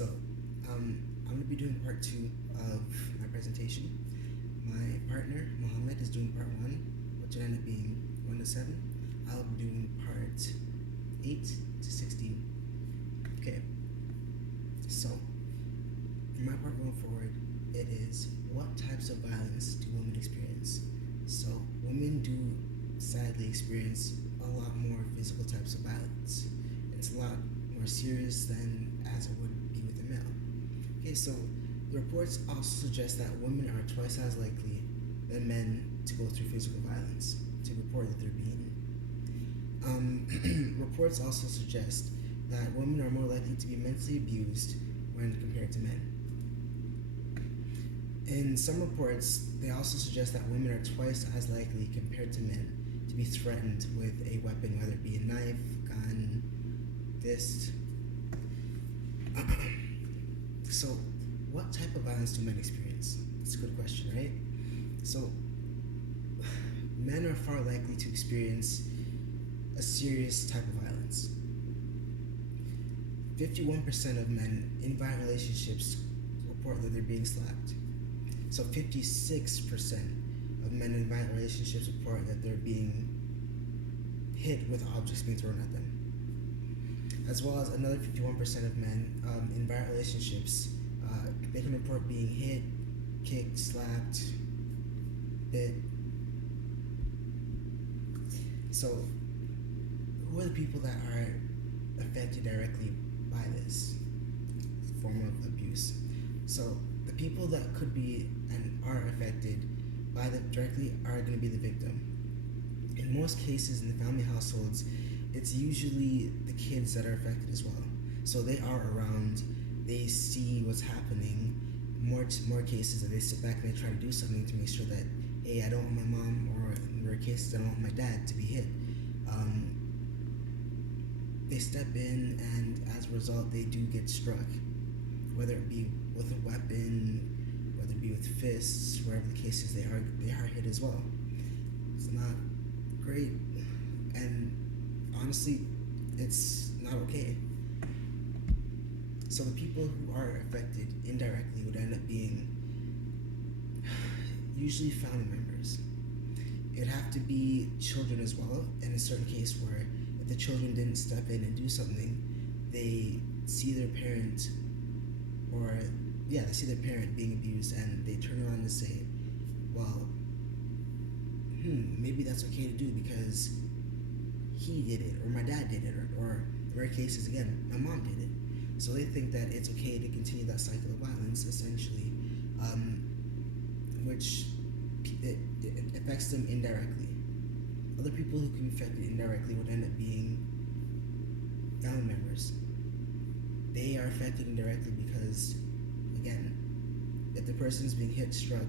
So, I'm going to be doing part two of my presentation. My partner, Mohammed, is doing part one, which will end up being 1 to 7. I'll be doing part 8 to 16. Okay, so for my part going forward, it is what types of violence do women experience? So, women do sadly experience a lot more physical types of violence. It's a lot more serious than as it would be with a male. Okay, so the reports also suggest that women are twice as likely than men to go through physical violence, to report that they're beaten. Reports also suggest that women are more likely to be mentally abused when compared to men. In some reports, they also suggest that women are twice as likely compared to men to be threatened with a weapon, whether it be a knife, gun, fist. So, what type of violence do men experience? It's a good question, right? So, men are far likely to experience a serious type of violence. 51% of men in violent relationships report that they're being slapped. So 56% of men in violent relationships report that they're being hit with objects being thrown at them. As well as another 51% of men in violent relationships, they can report being hit, kicked, slapped, bit. So, who are the people that are affected directly by this form of abuse? So, the people that could be and are affected by that directly are going to be the victim. In most cases in the family households, it's usually the kids that are affected as well. So they are around, they see what's happening. More cases that they sit back and they try to do something to make sure that, hey, I don't want my mom, or in rare cases, I don't want my dad to be hit. They step in, and as a result, they do get struck, whether it be with a weapon, whether it be with fists, wherever the case is, they are hit as well. It's not great, and honestly, it's not okay. So the people who are affected indirectly would end up being usually family members. It'd have to be children as well, in a certain case where if the children didn't step in and do something, they see their parent, they see their parent being abused, and they turn around and say, well, maybe that's okay to do because he did it, or my dad did it, or in rare cases, again, my mom did it. So they think that it's okay to continue that cycle of violence, essentially, which it affects them indirectly. Other people who can be affected indirectly would end up being family members. They are affected indirectly because, again, if the person's being hit, struck,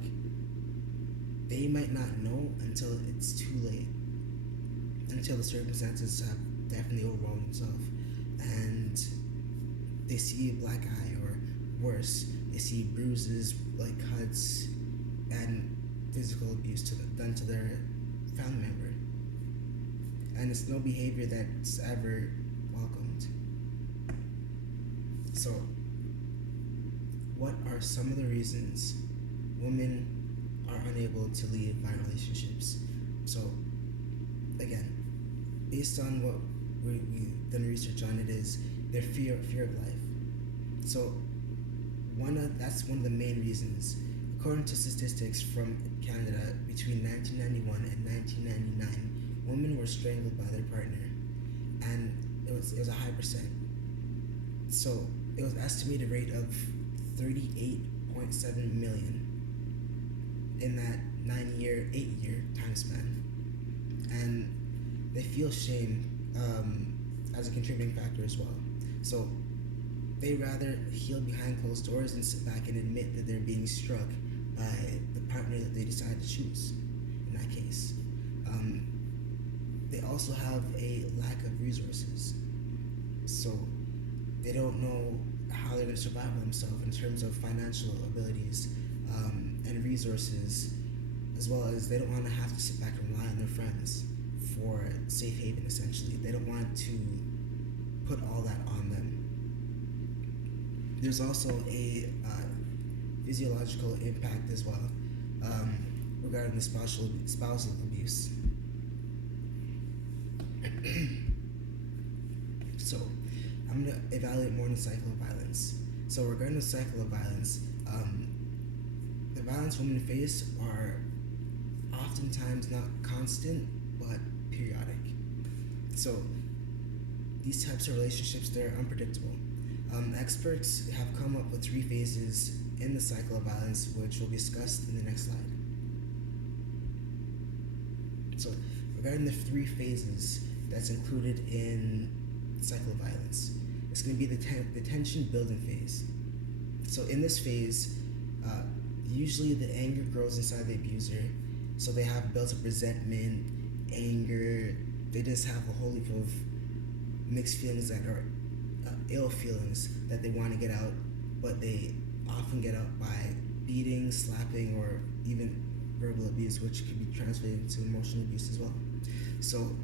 they might not know until it's too late, until the circumstances have definitely overwhelmed themselves, and they see a black eye, or worse, they see bruises, like cuts, and physical abuse done to their family member. And it's no behavior that's ever welcomed. So, what are some of the reasons women are unable to leave violent relationships? So, again, based on what we've done research on, it is their fear of life. So that's one of the main reasons. According to statistics from Canada, between 1991 and 1999, women were strangled by their partner, and it was a high percent. So it was estimated rate of 38.7 million in that 8-year time span, and they feel shame as a contributing factor as well. So they rather heal behind closed doors and sit back and admit that they're being struck by the partner that they decide to choose in that case. They also have a lack of resources. So they don't know how they're going to survive themselves in terms of financial abilities and resources, as well as they don't want to have to sit back and rely on their friends for safe haven, essentially. They don't want to put all that on them. There's also a physiological impact as well um, regarding the spousal abuse. So, I'm going to evaluate more on the cycle of violence. So, regarding the cycle of violence, the violence women face are oftentimes not constant but periodic. So, these types of relationships, they're unpredictable. Experts have come up with 3 phases in the cycle of violence, which will be discussed in the next slide. So, regarding the 3 phases that's included in the cycle of violence, it's going to be the tension building phase. So, in this phase, usually the anger grows inside the abuser, so they have built up resentment, anger, they just have a whole heap of mixed feelings that are ill feelings that they want to get out, but they often get out by beating, slapping, or even verbal abuse, which could be translated into emotional abuse as well. So,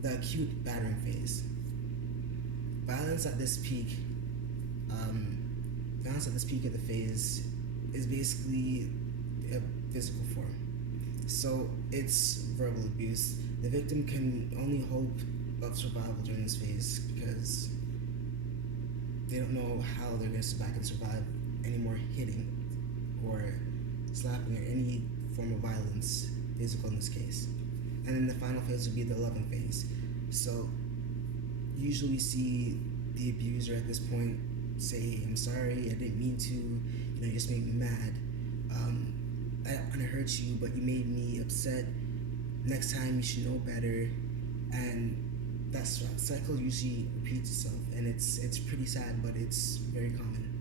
the acute battering phase. Violence at this peak, of the phase is basically a physical form. So it's verbal abuse. The victim can only hope of survival during this phase because they don't know how they're going to sit back and survive any more hitting or slapping or any form of violence, physical in this case. And then the final phase would be the loving phase. So usually we see the abuser at this point say, "I'm sorry, I didn't mean to, you just made me mad. I hurt you, but you made me upset. Next time you should know better." And that cycle usually repeats itself, and it's pretty sad, but it's very common.